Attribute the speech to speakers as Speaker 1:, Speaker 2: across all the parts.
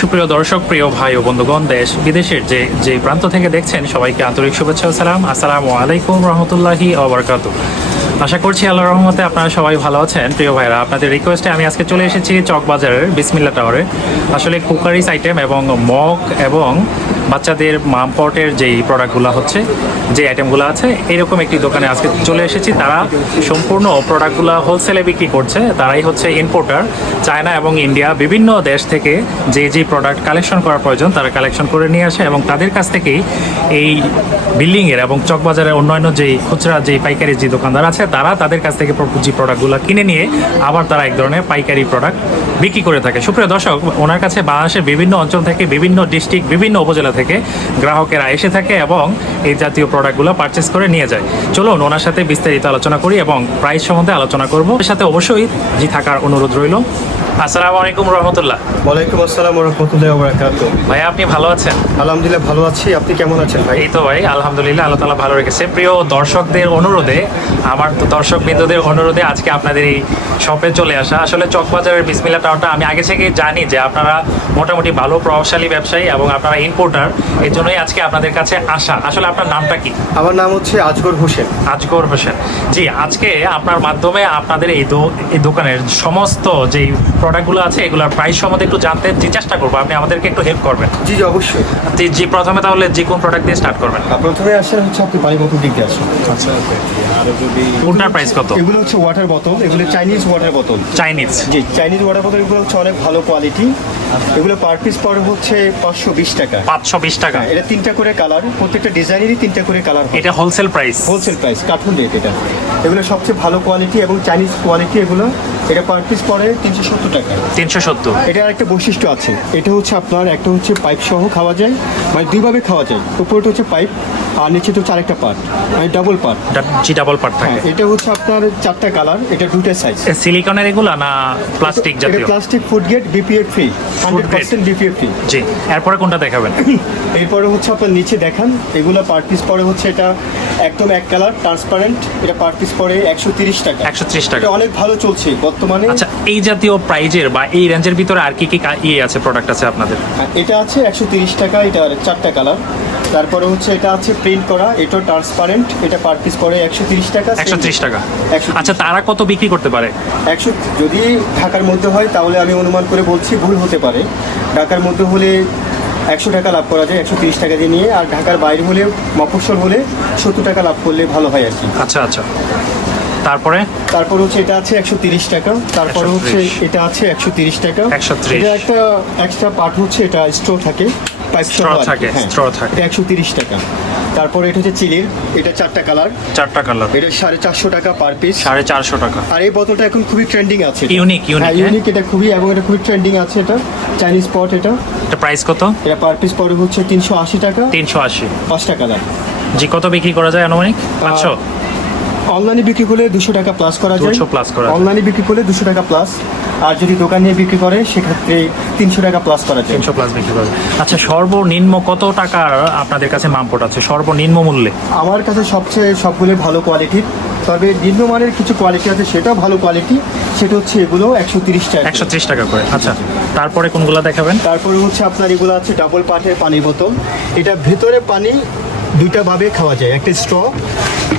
Speaker 1: সুপ্রিয় দর্শক, প্রিয় ভাই ও বন্ধুগণ, দেশ বিদেশের যে যে প্রান্ত থেকে দেখছেন, সবাইকে আন্তরিক শুভেচ্ছা সালাম। আসসালামু আলাইকুম রহমতুল্লাহি ওবরকাত আশা করছি আল্লাহ রহমতে আপনারা সবাই ভালো আছেন। প্রিয় ভাইরা আপনাদের রিকোয়েস্টে আমি আজকে চলে এসেছি চকবাজারের বিসমিল্লা টাওয়ারে। আসলে কুকারিস আইটেম এবং মগ এবং বাচ্চাদের মামপটের যেই প্রোডাক্টগুলো হচ্ছে, যে আইটেমগুলো আছে, এরকম একটি দোকানে আজকে চলে এসেছি। তারা সম্পূর্ণ প্রোডাক্টগুলো হোলসেলে বিক্রি করছে। তারাই হচ্ছে ইম্পোর্টার চায়না এবং ইন্ডিয়া বিভিন্ন দেশ থেকে যে যে প্রোডাক্ট কালেকশন করার প্রয়োজন, তারা কালেকশন করে নিয়ে আসে এবং তাদের কাছ থেকেই এই বিল্ডিংয়ের এবং চকবাজারের অন্যান্য যেই খুচরা, যেই পাইকারি যে দোকানদার আছে, তারা তাদের কাছ থেকে যে প্রোডাক্টগুলো কিনে নিয়ে আবার তারা এক ধরনের পাইকারি প্রোডাক্ট বিক্রি করে থাকে। সুপ্রিয় দর্শক, ওনার কাছে বাংলাদেশের বিভিন্ন অঞ্চল থেকে বিভিন্ন ডিস্ট্রিক্ট বিভিন্ন উপজেলা থেকে গ্রাহকেরা এসে থাকে এবং এই জাতীয় প্রোডাক্টগুলো পারচেস করে নিয়ে যায়। চলুন ওনার সাথে বিস্তারিত আলোচনা করি এবং প্রাইস সম্বন্ধে আলোচনা করব। এর সাথে অবশ্যই জি থাকার অনুরোধ রইল। আসসালামু আলাইকুম রহমতুল্লাহ।
Speaker 2: ওয়ালাইকুম আসসালাম রহমতুল্লাহ বরাকাত
Speaker 1: ভাই আপনি ভালো আছেন?
Speaker 2: আলহামদুলিল্লাহ ভালো আছি। আপনি কেমন আছেন ভাই?
Speaker 1: এই তো ভাই আলহামদুলিল্লাহ আল্লাহ তালা ভালো রেখেছে। প্রিয় দর্শকদের অনুরোধে আমার তো দর্শক বিন্দুদের অনুরোধে আজকে আপনাদের এই শপে চলে আসা। আসলে চকবাজারের বিসমিল্লা টাওয়ারটা আমি আগে থেকে জানি যে আপনারা মোটামুটি ভালো প্রভাবশালী ব্যবসায়ী এবং আপনারা ইম্পোর্টার এই জন্যই আজকে আপনাদের কাছে আসা। আসলে আপনার নামটা কি?
Speaker 2: আমার নাম হচ্ছে আজগর হোসেন।
Speaker 1: আজগর হোসেন। জি আজকে আপনার মাধ্যমে আপনাদের এই এই দোকানের সমস্ত যেই প্রোডাক্টগুলো আছে এগুলোর প্রাইস সম্বন্ধে একটু জানতে যে চেষ্টা করব। আপনি আমাদেরকে একটু হেল্প করবেন।
Speaker 2: জি জি অবশ্যই।
Speaker 1: জি জি প্রথমে তাহলে যে কোন প্রোডাক্ট দিয়ে স্টার্ট করবেন?
Speaker 2: আর প্রথমে আসেন হচ্ছে আপনি পানি বোতল দিক দিয়ে আসুন।
Speaker 1: কোনটার প্রাইস কত?
Speaker 2: এগুলো হচ্ছে ওয়াটার বোতল এগুলো চাইনিজ ওয়াটার বোতল
Speaker 1: চাইনিজ
Speaker 2: জি চাইনিজ ওয়াটার বোতল এগুলো হচ্ছে অনেক ভালো কোয়ালিটি এগুলো পার পিস পড়ে হচ্ছে পাঁচশো বিশ টাকা।
Speaker 1: পাঁচশো বিশ টাকা।
Speaker 2: এটা তিনটা করে কালার প্রত্যেকটা ডিজাইনেরই তিনটা করে কালার
Speaker 1: এটা wholesale price
Speaker 2: wholesale price carton rate এটা। এগুলো সবচেয়ে ভালো কোয়ালিটি এবং চাইনিজ কোয়ালিটি এগুলো এটা পার পিস পড়ে তিনশো সত্তর টাকা।
Speaker 1: তিনশো সত্তর।
Speaker 2: এটার একটা বৈশিষ্ট্য আছে। এটা হচ্ছে আপনার একটা হচ্ছে পাইপ সহ খাওয়া যায় মানে দুইভাবে খাওয়া যায়। উপরটা হচ্ছে পাইপ আর নিচে তো হচ্ছে আরেকটা পার্ট মানে ডাবল পার্ট
Speaker 1: জি ডাবল পার্ট থাকে।
Speaker 2: হ্যাঁ এটা হচ্ছে আপনার চারটা কালার এটা দুইটা সাইজ
Speaker 1: সিলিকনের এগুলা না প্লাস্টিক
Speaker 2: এটা
Speaker 1: জাতীয়?
Speaker 2: Plastic food grade BPF free hundred percent BPF free
Speaker 1: ji এরপরে কোনটা দেখাবেন?
Speaker 2: এরপরে হচ্ছে আপনার নিচে দেখান এগুলো পার পিস পরে হচ্ছে এটা একদম এক কালার ট্রান্সপারেন্ট এটা পার পিস পরে একশো তিরিশ টাকা।
Speaker 1: একশো ত্রিশ টাকা।
Speaker 2: এটা অনেক ভালো চলছে বর্তমানে।
Speaker 1: আচ্ছা এই জাতীয় প্রাইজের বা এই রেঞ্জের ভিতরে আর কি কি ইয়ে আছে প্রোডাক্ট আছে আপনাদের?
Speaker 2: হ্যাঁ, এটা আছে একশো তিরিশ টাকা এটা চারটা কালার তারপরে হচ্ছে এটা আছে প্রিন্ট করা এটা ট্রান্সপারেন্ট এটা পার পিস করে একশো তিরিশ টাকা
Speaker 1: একশো ত্রিশ টাকা।
Speaker 2: 130
Speaker 1: আচ্ছা তারা কত বিক্রি করতে পারে?
Speaker 2: একশো যদি ঢাকার মধ্যে হয় তাহলে আমি অনুমান করে বলছি ভুল হতে পারে। ঢাকার মধ্যে হলে একশো টাকা লাভ করা যায় একশো তিরিশ টাকা দিয়ে নিয়ে আর ঢাকার বাইরে হলে মফস্বল হলে সত্তর টাকা লাভ করলে ভালো হয় আর কি।
Speaker 1: আচ্ছা আচ্ছা। তারপরে?
Speaker 2: তারপর হচ্ছে এটা আছে একশো তিরিশ টাকা তারপর হচ্ছে এটা আছে একশো তিরিশ টাকা।
Speaker 1: 130
Speaker 2: এটা একটা এক্সট্রা পার্ট হচ্ছে এটা স্ট্রো থাকে
Speaker 1: Straw থাকে, straw থাকে।
Speaker 2: একশো তিরিশ টাকা। তারপর এটা হচ্ছে চিলির এটা চারটা কালার।
Speaker 1: চারটা কালার।
Speaker 2: এটা সাড়ে চারশো টাকা পার পিস
Speaker 1: সাড়ে চারশো টাকা।
Speaker 2: আর এই বোতলটা এখন খুবই ট্রেন্ডিং আছে হ্যাঁ
Speaker 1: হ্যাঁ?
Speaker 2: ইউনিক এটা খুবই এবং এটা খুবই ট্রেন্ডিং আছে এটা। চাইনিজ স্পট এটা।
Speaker 1: এটা প্রাইস কত?
Speaker 2: এটা পার পিস পড়ে হচ্ছে তিনশো আশি টাকা।
Speaker 1: তিনশো আশি।
Speaker 2: পাঁচটা কালার।
Speaker 1: জি কত বিক্রি করা যায় আনুমানিক? পাঁচশো?
Speaker 2: অনলাইনে বিক্রি করলে দুশো টাকা প্লাস করা যায়।
Speaker 1: 200 plus করা।
Speaker 2: অনলাইনে বিক্রি করলে দুশো টাকা প্লাস আর যদি দোকান নিয়ে বিক্রি করে সেক্ষেত্রে তিনশো টাকা প্লাস করা যায়।
Speaker 1: তিনশো প্লাস বিক্রি করে আচ্ছা সর্বনিম্ন কত টাকার আপনাদের কাছে মামপট আছে? সর্বনিম্ন মূল্যে?
Speaker 2: আমার কাছে সবচেয়ে সবগুলো ভালো কোয়ালিটির তবে নিম্নমানের কিছু কোয়ালিটি আছে সেটাও ভালো কোয়ালিটি সেটা হচ্ছে এগুলো একশো তিরিশ টাকা
Speaker 1: একশো ত্রিশ টাকা করে। আচ্ছা তারপরে কোনগুলো দেখাবেন?
Speaker 2: তারপরে হচ্ছে আপনার এগুলো আছে ডাবল পাটের পানির বোতল। এটা ভেতরে পানি দুইটা ভাবে খাওয়া যায় একটা স্ট্র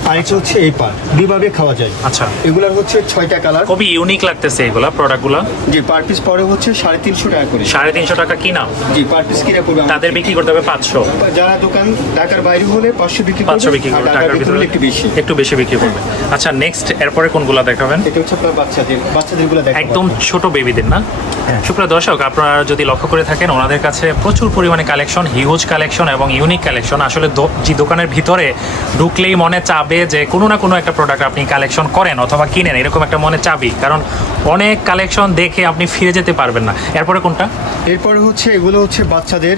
Speaker 2: আর একটা হচ্ছে এই পাট দুইভাবে খাওয়া যায়।
Speaker 1: আচ্ছা।
Speaker 2: এগুলোর হচ্ছে ছয়টা কালার
Speaker 1: খুবই ইউনিক লাগতেছে এগুলা প্রোডাক্টগুলো
Speaker 2: যে পার পিস পরে হচ্ছে সাড়ে তিনশো টাকা করে।
Speaker 1: সাড়ে তিনশো টাকা কিনা?
Speaker 2: জি পার পিস কিনে পড়বে
Speaker 1: তাদের বিক্রি করতে হবে পাঁচশো।
Speaker 2: যারা দোকান ঢাকার বাইরে হলে পাঁচশো বিক্রি
Speaker 1: পাঁচশো বিক্রি করবে
Speaker 2: ঢাকার ভিতরে একটু বেশি।
Speaker 1: একটু বেশি বিক্রি করবে। আচ্ছা নেক্সট এরপরে কোনগুলো দেখাবেন?
Speaker 2: এটা হচ্ছে আপনার বাচ্চাদের বাচ্চাদেরগুলো
Speaker 1: একদম ছোট বেবিদের না? সুপ্রিয় দর্শক আপনারা যদি লক্ষ্য করে থাকেন ওনাদের কাছে প্রচুর পরিমাণে কালেকশন হিউজ কালেকশন এবং ইউনিক কালেকশন আসলে যে দোকানের ভিতরে ঢুকলেই মনে চাবে যে কোনো না কোনো একটা প্রোডাক্ট আপনি কালেকশন করেন অথবা কিনেন, এরকম একটা মনে চাবি কারণ অনেক কালেকশন দেখে আপনি ফিরে যেতে পারবেন না। এরপরে কোনটা?
Speaker 2: এরপরে হচ্ছে, এগুলো হচ্ছে বাচ্চাদের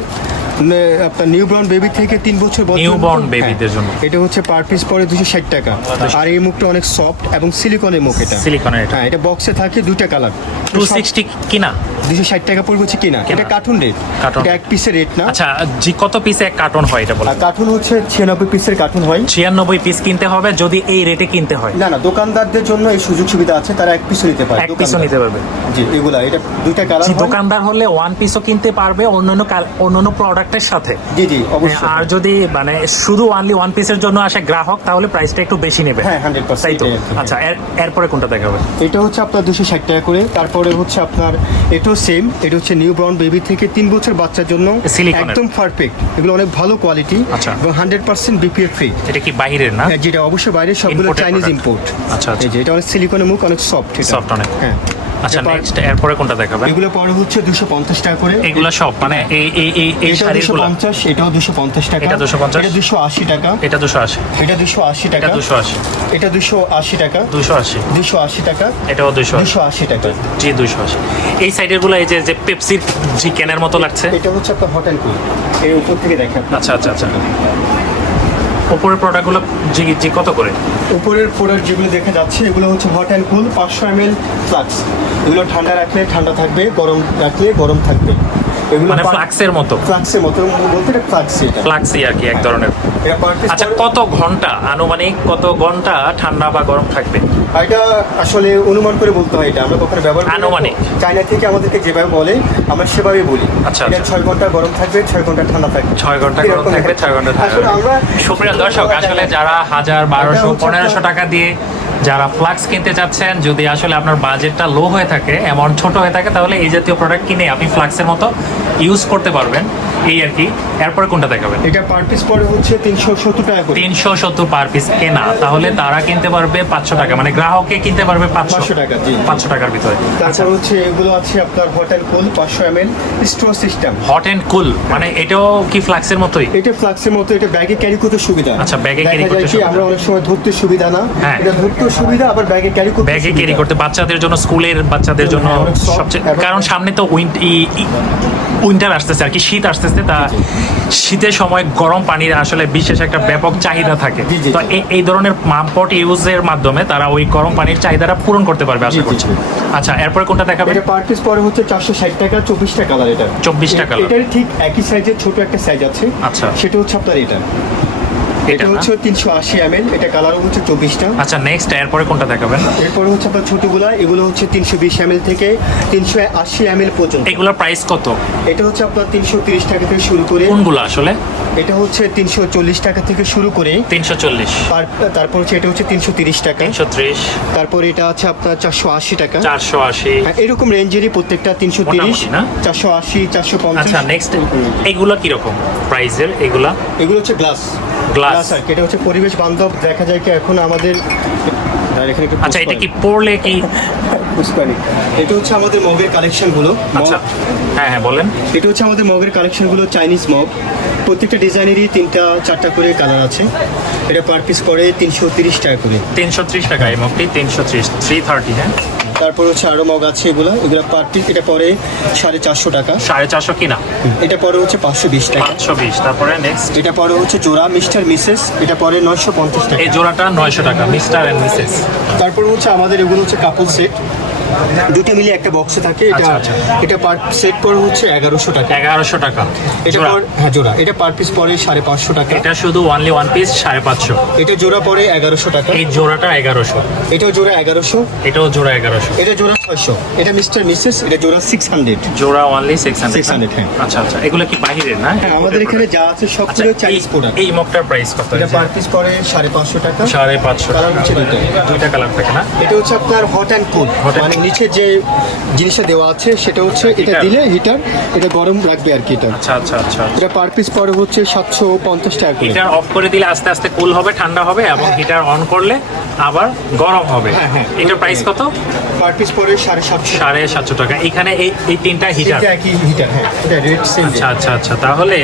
Speaker 2: আপনার নিউ বর্ন বেবি থেকে তিন বছর
Speaker 1: Newborn
Speaker 2: পর্যন্ত-
Speaker 1: babyদের জন্য।
Speaker 2: এটা হচ্ছে পার পিস পরে দুশো ষাট টাকা। আর এই মুখটা অনেক সফট এবং সিলিকনের মুখ এটা।
Speaker 1: সিলিকনের এটা।
Speaker 2: হ্যাঁ এটা বক্সে থাকে দুইটা কালার
Speaker 1: টু সিক্সটি কিনা?
Speaker 2: দুশো ষাট টাকা পড়বে হচ্ছে কিনা। এটা কার্টুন রেট
Speaker 1: কার্টুন।
Speaker 2: এক পিসের রেট না।
Speaker 1: আচ্ছা জি কত পিসে এক কার্টন হয় এটা বলে
Speaker 2: কার্টুন হচ্ছে ছিয়ানব্বই পিসের কার্টুন হয়।
Speaker 1: ছিয়ানব্বই পিস কিনতে হবে যদি এই রেটে কিনতে হয়।
Speaker 2: না না দোকানদারদের জন্য এই সুযোগ সুবিধা আছে তারা এক পিসও নিতে পারে।
Speaker 1: এক পিসও নিতে পারবে।
Speaker 2: জি এগুলা এটা দুইটা কালার
Speaker 1: দোকানদার হলে ওয়ান পিসও কিনতে পারবে অন্যান্য অন্যান্য প্রোডাক্টের সাথে
Speaker 2: জি জি অবশ্যই
Speaker 1: আর যদি মানে শুধু অনলি ওয়ান পিসের জন্য আসে গ্রাহক তাহলে প্রাইসটা একটু বেশি নেবে
Speaker 2: হ্যাঁ, 100%
Speaker 1: তাই তো। আচ্ছা এরপরে কোনটা দেখাবে
Speaker 2: এটা হচ্ছে আপনার দুশো ষাট টাকা করে তারপরে হচ্ছে আপনার এটাও সেম এটা হচ্ছে নিউ বর্ন বেবি থেকে তিন বছর বাচ্চার জন্য। একদম পারফেক্ট এগুলো অনেক ভালো কোয়ালিটি
Speaker 1: আচ্ছা।
Speaker 2: এবং হান্ড্রেড পার্সেন্ট বিপিএফ ফ্রি
Speaker 1: এটা কি বাইরের না
Speaker 2: যেটা অবশ্যই বাইরের সবগুলো চাইনিজ। ইম্পোর্ট
Speaker 1: আচ্ছা, আচ্ছা।
Speaker 2: এই যে এটা অনেক সিলিকনের মুখ অনেক সফট
Speaker 1: সফট অনেক।
Speaker 2: হ্যাঁ
Speaker 1: আচ্ছা নেক্সট এরপরে কোনটা দেখাবেন?
Speaker 2: এগুলো পরে হচ্ছে দুশো পঞ্চাশ টাকা করে।
Speaker 1: এগুলো সব মানে এই এই এই এই
Speaker 2: এটা
Speaker 1: শাড়িগুলো?
Speaker 2: পঞ্চাশ এটাও দুশো পঞ্চাশ টাকা।
Speaker 1: এটা 250
Speaker 2: এটা দুশো আশি টাকা।
Speaker 1: এটা দুশো আশি।
Speaker 2: এটা দুশো আশি টাকা।
Speaker 1: এটা দুশো আশি।
Speaker 2: এটা দুশো আশি টাকা।
Speaker 1: দুশো আশি।
Speaker 2: দুশো আশি টাকা।
Speaker 1: এটাও দুশো আশি।
Speaker 2: দুশো আশি টাকা।
Speaker 1: জি দুশো আশি। এই সাইডেরগুলো এই যে যে পেপসির চিকেনের মতো লাগছে?
Speaker 2: এটা হচ্ছে আপনার হট অ্যান্ড কুল এই উপর থেকে দেখেন।
Speaker 1: আচ্ছা আচ্ছা আচ্ছা। উপরের প্রোডাক্টগুলো জি জি কত করে?
Speaker 2: উপরের প্রোডাক্ট যেগুলো দেখা যাচ্ছে, এগুলো হচ্ছে হট অ্যান্ড কুল পাঁচশো এম এল ফ্লাক্স এগুলো ঠান্ডা রাখলে ঠান্ডা থাকবে, গরম রাখলে গরম থাকবে। এগুলো
Speaker 1: মানে ফ্লাক্সের মতো
Speaker 2: ফ্লাক্সের মতো বলতে এটা ফ্লাক্স এটা
Speaker 1: ফ্লাক্সি আর কি এক ধরনের আচ্ছা কত ঘণ্টা আনুমানিক কত ঘণ্টা ঠান্ডা বা গরম থাকবে
Speaker 2: এটা আসলে অনুমান করে বলতে হয় এটা আমরা কখনো ব্যবহার।
Speaker 1: আনুমানিক।
Speaker 2: চায়না থেকে আমাদেরকে যেভাবে বলে আমরা সেভাবে বলি
Speaker 1: আচ্ছা,
Speaker 2: এটা
Speaker 1: আচ্ছা।
Speaker 2: ছয় ঘণ্টা গরম থাকবে ছয় ঘণ্টা ঠান্ডা থাকবে
Speaker 1: ছয় ঘণ্টা গরম থাকবে ছয় ঘণ্টা
Speaker 2: আসলে
Speaker 1: থাকবে।
Speaker 2: আমরা
Speaker 1: সুপ্রিয় দর্শক আসলে যারা হাজার বারোশো পনেরোশো টাকা দিয়ে যারা ফ্লাক্স কিনতে চাচ্ছেন, যদি আসলে আপনার বাজেটটা লো হয়ে থাকে অ্যামাউন্ট ছোট হয়ে থাকে, তাহলে এই জাতীয় প্রোডাক্ট কিনে আপনি ফ্লাক্সের মতো ইউজ করতে পারবেন। এই আর কি। এরপরে কোনটা দেখাবেন?
Speaker 2: এটা পার পিস পরে হচ্ছে তিনশো সত্তর টাকা করে।
Speaker 1: তিনশো সত্তর পার পিস কেনা। তাহলে তারা কিনতে পারবে পাঁচশো টাকা। মানে গ্রাহকে কিনতে পারবে পাঁচশো।
Speaker 2: টাকা, জি।
Speaker 1: পাঁচশো টাকার ভিতরে।
Speaker 2: তারপর হচ্ছে এগুলো আছে আপনার হট অ্যান্ড কুল পাঁচশো M L store system
Speaker 1: hot and cool মানে এটাও কি ফ্লাক্সের মতোই?
Speaker 2: এটা ফ্লাক্সের মতো এটা ব্যাগে ক্যারি করতে সুবিধা।
Speaker 1: আচ্ছা, ব্যাগে
Speaker 2: যায়
Speaker 1: করতে সুবিধা।
Speaker 2: আমরা অনেক সময় ধরতে সুবিধা না।
Speaker 1: হ্যাঁ।
Speaker 2: এটা ধরতে সুবিধা আবার ব্যাগে ক্যারি করতে
Speaker 1: ব্যাগে ক্যারি করতে বাচ্চাদের জন্য স্কুলের বাচ্চাদের জন্য
Speaker 2: হ্যাঁ,
Speaker 1: সবচেয়ে কারণ সামনে তো উইন্টার আসতেছে আর কি শীত আসতেছে তা শীতের সময় গরম পানির আসলে বিশেষ একটা ব্যাপক চাহিদা থাকে। তো এই- ধরনের মামপট ইউজের মাধ্যমে তারা ওই গরম পানির চাহিদাটা পূরণ করতে পারবে আশা করছি। আচ্ছা এরপরে কোনটা দেখাবে
Speaker 2: এটা পার পিস পরে হচ্ছে চারশো ষাট টাকা চব্বিশটা কালার এটা।
Speaker 1: 24
Speaker 2: টাকা
Speaker 1: কালার
Speaker 2: এটার ঠিক একই সাইজের ছোট একটা সাইজ আছে।
Speaker 1: আচ্ছা।
Speaker 2: সেটা হচ্ছে আপনার এটা।
Speaker 1: এটা
Speaker 2: হচ্ছে তিনশো আশি এম এটা কালারও হচ্ছে চব্বিশটা।
Speaker 1: আচ্ছা নেক্সট এরপরে কোনটা দেখাবেন?
Speaker 2: এরপরে হচ্ছে আপনার ছোটগুলা এগুলো হচ্ছে তিনশো বিশ এম থেকে তিনশো আশি এম পর্যন্ত।
Speaker 1: এগুলোর প্রাইস কত?
Speaker 2: এটা হচ্ছে আপনার তিনশো তিরিশ টাকা থেকে শুরু করে।
Speaker 1: কোনগুলো আসলে?
Speaker 2: এটা হচ্ছে তিনশো চল্লিশ টাকা থেকে শুরু করে।
Speaker 1: তিনশো চল্লিশ।
Speaker 2: তার- তারপর হচ্ছে এটা হচ্ছে তিনশো তিরিশ টাকা।
Speaker 1: তিনশো ত্রিশ।
Speaker 2: তারপর এটা আছে আপনার চারশো আশি টাকা।
Speaker 1: চারশো আশি।
Speaker 2: হ্যাঁ, এরকম রেঞ্জেরই প্রত্যেকটা তিনশো তিরিশ? চারশো আশি চারশো পঞ্চাশ।
Speaker 1: আচ্ছা নেক্সট এগুলো কীরকম? প্রাইসের এগুলা?
Speaker 2: এগুলো হচ্ছে গ্লাস
Speaker 1: Glass।
Speaker 2: আর কি, এটা হচ্ছে পরিবেশ বান্ধব দেখা যায় কি এখন আমাদের
Speaker 1: আচ্ছা এটা কি পড়লে কি
Speaker 2: করেন। এটা হচ্ছে আমাদের মগের কালেকশনগুলো
Speaker 1: আচ্ছা হ্যাঁ হ্যাঁ বলেন।
Speaker 2: এটা হচ্ছে আমাদের মগের কালেকশনগুলো চাইনিজ মগ। প্রত্যেকটা ডিজাইনেরই তিনটা চারটা করে কালার আছে। এটা পার পিস পড়ে তিনশো তিরিশ টাকা করে।
Speaker 1: তিনশো ত্রিশ টাকা এই মগটি তিনশো ত্রিশ থ্রি থার্টি হ্যাঁ?
Speaker 2: তারপর হচ্ছে আরও মগ আছে এগুলো। এগুলো পার্টি পিস এটা পরে সাড়ে চারশো টাকা।
Speaker 1: সাড়ে চারশো কিনা?
Speaker 2: এটা পরে হচ্ছে পাঁচশো বিশ টাকা।
Speaker 1: পাঁচশো বিশ তারপরে নেক্সট
Speaker 2: এটা পরে হচ্ছে জোড়া মিস্টার মিসেস এটা পরে নয়শো পঞ্চাশ টাকা।
Speaker 1: এই জোড়াটা নয়শো টাকা মিস্টার অ্যান্ড মিসেস
Speaker 2: তারপর হচ্ছে আমাদের এগুলো হচ্ছে কাপল সেট দুটো মিলে একটা বক্সে থাকে এটা
Speaker 1: আচ্ছা, আচ্ছা।
Speaker 2: এটা পার সেট পরে হচ্ছে এগারোশো টাকা।
Speaker 1: এগারোশো টাকা।
Speaker 2: এটা পর হ্যাঁ জোড়া। এটা পার পিস পরে সাড়ে পাঁচশো টাকা।
Speaker 1: এটা শুধু অনলি ওয়ান পিস সাড়ে পাঁচশো।
Speaker 2: এটা জোড়া পরে এগারোশো টাকা।
Speaker 1: এই জোড়াটা এগারোশো।
Speaker 2: এটাও জোড়া এগারোশো।
Speaker 1: এটাও জোড়া এগারোশো।
Speaker 2: এটা জোড়া ছয়শো। এটা মিস্টার মিসেস এটা জোড়া সিক্স হান্ড্রেড
Speaker 1: জোড়া অনলি সিক্স হান্ড্রেড
Speaker 2: 600, হ্যাঁ।
Speaker 1: আচ্ছা আচ্ছা। এগুলো কি বাহিরের না?
Speaker 2: হ্যাঁ আমাদের এখানে যা আছে
Speaker 1: আচ্ছা
Speaker 2: সবগুলো চাইনিজ
Speaker 1: এই-
Speaker 2: প্রোডাক্ট
Speaker 1: এই মগটার প্রাইস কত
Speaker 2: এটা পার পিস পরে সাড়ে পাঁচশো টাকা।
Speaker 1: সাড়ে পাঁচশো
Speaker 2: কালার হচ্ছে দুইটা।
Speaker 1: দুইটা কালার থাকে না?
Speaker 2: এটা হচ্ছে আপনার হট অ্যান্ড কুল মানে নিচে যে জিনিসটা দেওয়া আছে সেটা হচ্ছে এটা দিলে হিটার এটা গরম রাখবে আর কি এটা।
Speaker 1: আচ্ছা আচ্ছা আচ্ছা
Speaker 2: এটা পার পিস পরে হচ্ছে সাতশো পঞ্চাশ টাকা করে।
Speaker 1: হিটার অফ করে দিলে আস্তে আস্তে কুল হবে ঠান্ডা হবে এবং হিটার অন করলে আবার গরম হবে।
Speaker 2: হ্যাঁ, হ্যাঁ।
Speaker 1: এটার প্রাইস কত?
Speaker 2: পার পিস পরে সাড়ে সাতশো
Speaker 1: সাড়ে সাতশো টাকা। এখানে এই এই তিনটা হিটার
Speaker 2: একই হিটার হ্যাঁ এটা রেট সেম
Speaker 1: আচ্ছা আচ্ছা আচ্ছা। তাহলে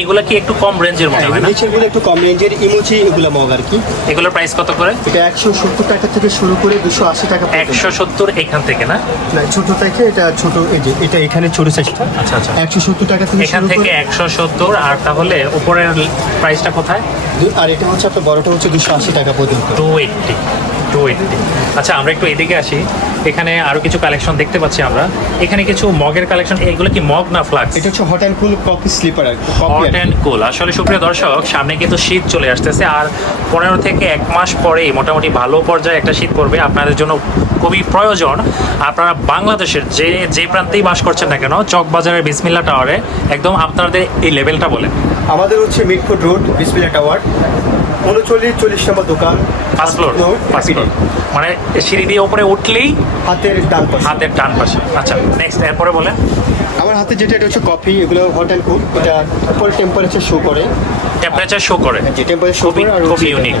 Speaker 1: এইগুলা কি একটু কম রেঞ্জের মনে হয় না?
Speaker 2: নিচের একটু কম রেঞ্জের ইমোজি এগুলো মগ আর কি।
Speaker 1: এগুলোর প্রাইস কত করে?
Speaker 2: এটা একশো সত্তর টাকা থেকে শুরু করে দুশো আশি টাকা
Speaker 1: একশো সত্তর এখান থেকে না?
Speaker 2: না ছোট থেকে এটা ছোট এই যে এটা এখানে ছোট সাইজটা
Speaker 1: আচ্ছা আচ্ছা।
Speaker 2: একশো সত্তর টাকা থেকে
Speaker 1: এখান থেকে একশো সত্তর আর তাহলে উপরের প্রাইসটা কোথায়?
Speaker 2: আর এটা হচ্ছে আপনার বড়টা হচ্ছে দুশো আশি টাকা পর্যন্ত।
Speaker 1: টু এইটটি টু এইটটি আচ্ছা আমরা একটু এদিকে আসি। এখানে আরও কিছু কালেকশন দেখতে পাচ্ছি আমরা। এখানে কিছু মগের কালেকশন এগুলো কি মগ না ফ্লাক্স?
Speaker 2: এটা হচ্ছে hot and cool coffee slipper
Speaker 1: hot and cool আসলে সুপ্রিয় দর্শক সামনে কিন্তু শীত চলে আসতেছে আর পনেরো থেকে এক মাস পরেই মোটামুটি ভালো পর্যায়ে একটা শীত পড়বে। আপনাদের জন্য খুবই প্রয়োজন। আপনারা বাংলাদেশের যে যে প্রান্তেই বাস করছেন না কেন চকবাজারের বিসমিল্লা টাওয়ারে একদম আপনাদের এই লেভেলটা বলেন।
Speaker 2: আমাদের হচ্ছে মিটফুড রোড বিসমিল্লা টাওয়ার উনচল্লিশ চল্লিশ নম্বর দোকান।
Speaker 1: ফার্স্ট ফ্লোর ফার্স্ট ফ্লোর মানে সিঁড়ি দিয়ে উপরে উঠলেই
Speaker 2: হাতের ডান পাশে।
Speaker 1: হাতের ডান পাশে। আচ্ছা নেক্সট এরপরে বলেন।
Speaker 2: আমার হাতে যেটা এটা হচ্ছে কফি এগুলো হট অ্যান্ড কুল এটা উপরে টেম্পারেচার শো করে।
Speaker 1: টেম্পারেচার শো করে।
Speaker 2: যে টেম্পারেচার শো করে আর
Speaker 1: খুবই ইউনিক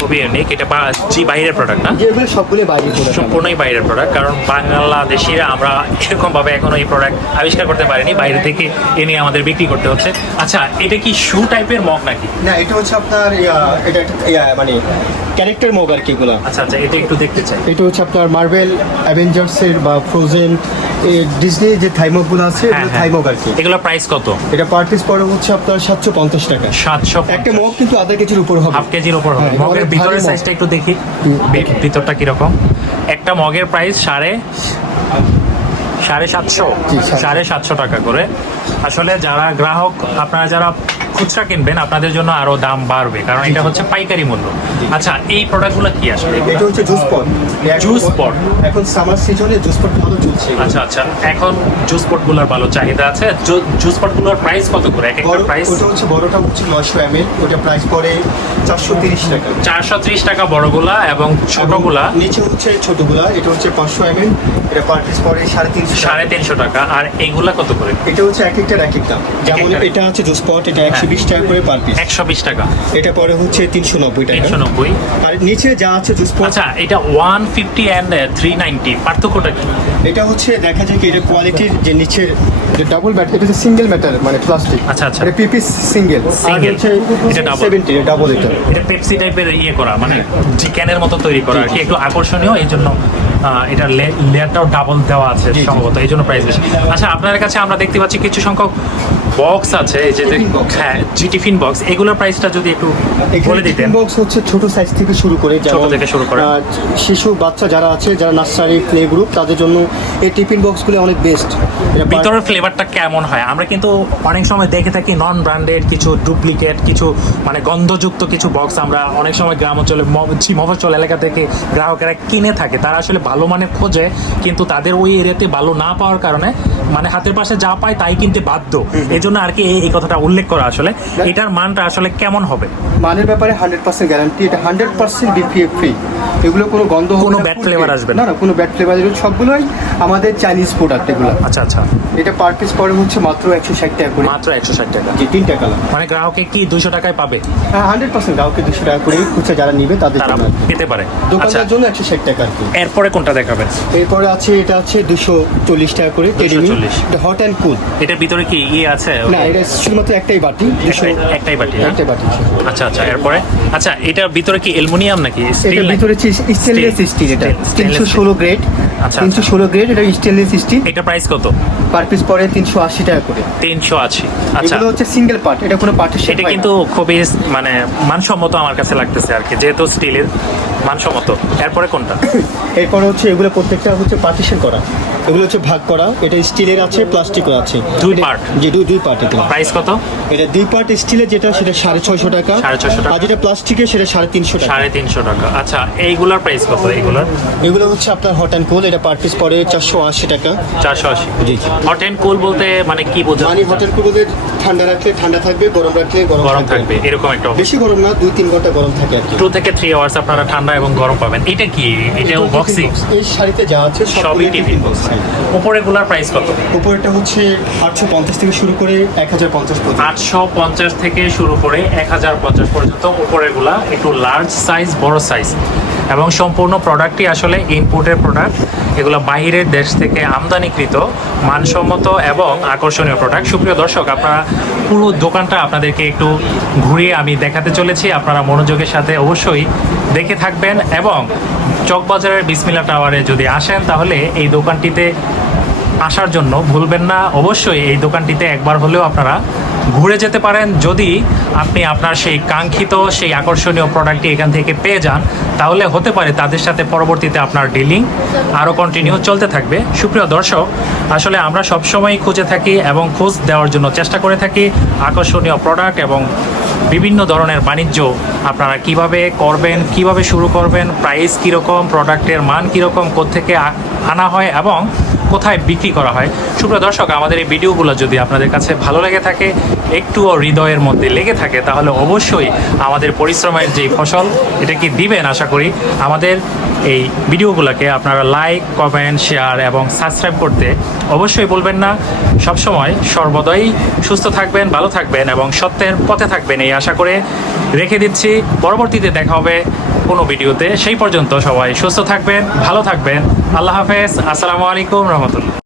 Speaker 1: খুবই ইউনিক এটা বা- জি বাইরের প্রোডাক্ট না?
Speaker 2: যেগুলো সবগুলো বাইরে করে
Speaker 1: সম্পূর্ণই বাইরের প্রোডাক্ট কারণ বাংলাদেশিরা আমরা এরকম ভাবে এখনও এই প্রোডাক্ট আবিষ্কার করতে পারিনি। বাইরে থেকে এনে আমাদের বিক্রি করতে হচ্ছে। আচ্ছা এটা কি শু টাইপের মগ নাকি?
Speaker 2: না এটা হচ্ছে আপনার এটা মানে ক্যারেক্টার মগ আর কি এগুলো।
Speaker 1: আচ্ছা আচ্ছা এটা একটু দেখতে চাই।
Speaker 2: এটা হচ্ছে আপনার মার্বেল অ্যাভেঞ্জার্সের বা ফ্রোজেন ডিজনি যে থাইমগগুলো আছে
Speaker 1: হ্যাঁ হ্যাঁ।
Speaker 2: আর কি।
Speaker 1: এগুলো প্রাইস কত?
Speaker 2: এটা পার পিস পরে হচ্ছে আপনার সাতশো পঞ্চাশ টাকা।
Speaker 1: সাতশো
Speaker 2: একটা মগ কিন্তু আধা কেজির উপর হবে।
Speaker 1: হাফ কেজির ওপর হবে। মগের ভিতরের সাইজটা একটু দেখি। ভিতরটা কীরকম? একটা মগের প্রাইস সাড়ে সাড়ে সাতশো।
Speaker 2: সাড়ে
Speaker 1: সাতশো টাকা করে। আসলে যারা গ্রাহক আপনারা যারা খুচরা কিনবেন আপনাদের জন্য আরও দাম বাড়বে কারণ এটা হচ্ছে পাইকারি মূল্য। আচ্ছা এই প্রোডাক্টগুলো কি আসলে?
Speaker 2: এটা হচ্ছে জুস পট
Speaker 1: Juice pot?
Speaker 2: এখন সামার সিজনে জুস পট ভালো চলছে।
Speaker 1: আচ্ছা আচ্ছা এখন জুস পটগুলোর ভালো চাহিদা আছে। জুস পটগুলোর প্রাইস কত করে? এক একটা প্রাইস
Speaker 2: ওটা হচ্ছে বড়টা হচ্ছে নয়শো এম ওটা প্রাইস পড়ে চারশো তিরিশ টাকা।
Speaker 1: চারশো ত্রিশ টাকা বড়গুলা এবং ছোটগুলা?
Speaker 2: নিচে হচ্ছে ছোটগুলা এটা হচ্ছে পাঁচশো এম এটা পার পিস পড়ে সাড়ে তিনশো টাকা।
Speaker 1: আর এইগুলা কত করে?
Speaker 2: এটা হচ্ছে এক একটার এক এক দাম যেমন এটা আছে জুস পট এটা একশো বিশ টাকা করে পার পিস
Speaker 1: একশো বিশ টাকা।
Speaker 2: এটা পরে হচ্ছে তিনশো নব্বই টাকা।
Speaker 1: তিনশো নব্বই।
Speaker 2: আর নিচে যা আছে জুস
Speaker 1: আচ্ছা এটা one fifty and three ninety পার্থক্যটা কি?
Speaker 2: এটা হচ্ছে দেখা যায় কি এটা কোয়ালিটির যে নিচের যে ডাবল ব্যাট এটা হচ্ছে সিঙ্গেল ম্যাটার মানে প্লাস্টিক
Speaker 1: আচ্ছা, আচ্ছা।
Speaker 2: এটা পিপি সিঙ্গেল হচ্ছে
Speaker 1: এটা double।
Speaker 2: সেভেন্টি ডাবল এটা।
Speaker 1: এটা পেপসি টাইপের ইয়ে করা মানে চিকেনের মতো তৈরি করা আর কি একটু আকর্ষণীয় এই জন্য এটা লেয়ারটাও ডাবল দেওয়া আছে। সম্ভবত এই জন্য প্রাইস বেশি। আচ্ছা আপনার কাছে আমরা দেখতে পাচ্ছি কিছু সংখ্যক বক্স আছে এই যে হ্যাঁ জি টিফিন বক্স এগুলোর প্রাইসটা যদি একটু বলে দিতেন।
Speaker 2: বক্স হচ্ছে ছোট সাইজ থেকে শুরু করে যেমন,
Speaker 1: থেকে শুরু করে।
Speaker 2: শিশু বাচ্চা যারা আছে যারা নার্সারি প্লে গ্রুপ তাদের জন্য এই টিফিন বক্সগুলো অনেক বেস্ট
Speaker 1: ভিতরের ফ্লেভারটা কেমন হয়? আমরা কিন্তু অনেক সময় দেখে থাকি নন ব্র্যান্ডেড কিছু ডুপ্লিকেট কিছু মানে গন্ধযুক্ত কিছু বক্স আমরা অনেক সময় গ্রাম অঞ্চলে ম- জি, মফস্বল এলাকা থেকে গ্রাহকেরা কিনে থাকে। তারা আসলে ভালো মানে খোঁজে কিন্তু তাদের ওই এরিয়াতে ভালো না পাওয়ার কারণে মানে হাতের পাশে যা পায় তাই কিনতে বাধ্য। এই জন্য আর কি এই- কথাটা উল্লেখ করা আসলে। এটার মানটা আসলে কেমন হবে?
Speaker 2: মানের ব্যাপারে হান্ড্রেড পার্সেন্ট গ্যারান্টি এটা হান্ড্রেড পার্সেন্ট বিপিএফ ফ্রি এগুলো কোনো গন্ধ
Speaker 1: কোনো flavor
Speaker 2: clean।
Speaker 1: আসবে না।
Speaker 2: কোনো ব্যাড ফ্লেভার সবগুলোই আমাদের চাইনিজ প্রোডাক্ট এগুলো।
Speaker 1: আচ্ছা আচ্ছা।
Speaker 2: এটা পার পিস পরে হচ্ছে মাত্র একশো ষাট টাকা করে।
Speaker 1: মাত্র একশো ষাট টাকা।
Speaker 2: যে তিনটা কালার
Speaker 1: মানে গ্রাহকে কি দুইশো টাকায় পাবে?
Speaker 2: হ্যাঁ হান্ড্রেড পার্সেন্ট কাউকে দুশো টাকা করে খুচরা যারা নিবে তাদের।
Speaker 1: পেতে পারে। আচ্ছা।
Speaker 2: দোকানদার জন্য একশো ষাট টাকা আর কি।
Speaker 1: এরপরে কোনটা দেখাবেন?
Speaker 2: এরপরে আছে এটা আছে দুশো চল্লিশ টাকা করে টেডিমি হট অ্যান্ড কুল।
Speaker 1: এটার ভিতরে কি ইয়ে আছে?
Speaker 2: না এটা শুধুমাত্র একটাই বাটি দুশো
Speaker 1: একটাই- বাটি
Speaker 2: একটাই বাটি
Speaker 1: আচ্ছা আচ্ছা এরপরে? আচ্ছা এটার ভিতরে কি অ্যালুমিনিয়াম নাকি?
Speaker 2: এটার ভিতরে স্টেনলেস স্টিল এটা। তিনশো ষোলো গ্রেড
Speaker 1: আচ্ছা,
Speaker 2: তিনশো ষোলো গ্রেড এটা স্টেনলেস স্টিল
Speaker 1: এটা প্রাইস কত?
Speaker 2: পার পিস পরে তিনশো আশি টাকা করে।
Speaker 1: তিনশো আশি আচ্ছা।
Speaker 2: এগুলো হচ্ছে সিঙ্গেল পার্ট এটা কোনো পার্টের
Speaker 1: এটা কিন্তু খুবই মানে মানসম্মত আমার কাছে লাগতেছে আর কি যেহেতু স্টিলের মানসম্মত। এরপরে কোনটা?
Speaker 2: এরপরে হচ্ছে এগুলো প্রত্যেকটা হচ্ছে পার্টিশন করা। এগুলো হচ্ছে ভাগ করা। এটা স্টিলের আছে প্লাস্টিকের আছে।
Speaker 1: দুই
Speaker 2: এটা- যে দুই দুই পার্ট এগুলো।
Speaker 1: প্রাইস কত?
Speaker 2: এটা দুই পার্ট স্টিলের যেটা সেটা সাড়ে ছয়শো টাকা।
Speaker 1: 650 টাকা।
Speaker 2: আর যেটা প্লাস্টিকের সেটা সাড়ে তিনশো টাকা।
Speaker 1: সাড়ে তিনশো টাকা। আচ্ছা এইগুলার প্রাইস কত এইগুলার
Speaker 2: এগুলো হচ্ছে আপনার হট অ্যান্ড কোল এটা পার পিস পরে চারশো আশি টাকা।
Speaker 1: চারশো আশি।
Speaker 2: জি
Speaker 1: হট অ্যান্ড কোল বলতে মানে কি বোঝা
Speaker 2: মানে হট অ্যান্ড কোলদের ঠান্ডা রাখলে ঠান্ডা থাকবে গরম রাখলে গরম
Speaker 1: গরম থাকবে। এরকম একটা
Speaker 2: বেশি গরম না দুই তিন ঘণ্টা গরম থাকে আর কি।
Speaker 1: টু থেকে থ্রি আওয়ার্স আপনারা ঠান্ডা এবং গরম পাবেন। এটা কি? এটা বক্সিং
Speaker 2: এই শাড়িতে যা আছে
Speaker 1: সবই
Speaker 2: টিভি
Speaker 1: টিফিন বক্স উপরে গুলার প্রাইস কত?
Speaker 2: উপরেটা হচ্ছে আটশো পঞ্চাশ থেকে শুরু করে এক হাজার পঞ্চাশ পর্যন্ত।
Speaker 1: আটশো পঞ্চাশ থেকে শুরু করে এক হাজার পঞ্চাশ পর্যন্ত উপরেগুলা একটু লার্জ সাইজ বড় সাইজ এবং সম্পূর্ণ প্রোডাক্টটি আসলে ইনপুটের প্রোডাক্ট এগুলো বাইরের দেশ থেকে আমদানিকৃত, মানসম্মত এবং আকর্ষণীয় প্রোডাক্ট সুপ্রিয় দর্শক, আপনারা পুরো দোকানটা আপনাদেরকে একটু ঘুরিয়ে আমি দেখাতে চলেছি। আপনারা মনোযোগের সাথে অবশ্যই দেখে থাকবেন এবং চকবাজারের বিসমিল্লা টাওয়ারে যদি আসেন, তাহলে এই দোকানটিতে আসার জন্য ভুলবেন না। অবশ্যই এই দোকানটিতে একবার হলেও আপনারা ঘুরে যেতে পারেন। যদি আপনি আপনার সেই কাঙ্ক্ষিত, সেই আকর্ষণীয় প্রোডাক্টটি এখান থেকে পেয়ে যান, তাহলে হতে পারে তাদের সাথে পরবর্তীতে আপনার ডিলিং আরও কন্টিনিউ চলতে থাকবে। সুপ্রিয় দর্শক, আসলে আমরা সবসময় খুঁজে থাকি এবং খোঁজ দেওয়ার জন্য চেষ্টা করে থাকি আকর্ষণীয় প্রোডাক্ট এবং বিভিন্ন ধরনের বাণিজ্য আপনারা কীভাবে করবেন, কীভাবে শুরু করবেন প্রাইস কীরকম প্রোডাক্টের মান কীরকম, কোত্থেকে আ- আনা হয় এবং কোথায় বিক্রি করা হয়। সুপ্রিয় দর্শক, আমাদের এই ভিডিওগুলো যদি আপনাদের কাছে ভালো লেগে থাকে একটুও হৃদয়ের মধ্যে লেগে থাকে, তাহলে অবশ্যই আমাদের পরিশ্রমের যেই ফসল, এটা কি দিবেন আশা করি? আমাদের এই ভিডিওগুলোকে আপনারা লাইক কমেন্ট শেয়ার এবং সাবস্ক্রাইব করতে অবশ্যই বলবেন না। সবসময় সর্বদাই সুস্থ থাকবেন, ভালো থাকবেন এবং সত্যের পথে থাকবেন এই আশা করে রেখে দিচ্ছি। পরবর্তীতে দেখা হবে কোনো ভিডিওতে। সেই পর্যন্ত সবাই সুস্থ থাকবেন, ভালো থাকবেন। আল্লাহ হাফেজ। আসসালামু আলাইকুম রহমতুল্লাহ।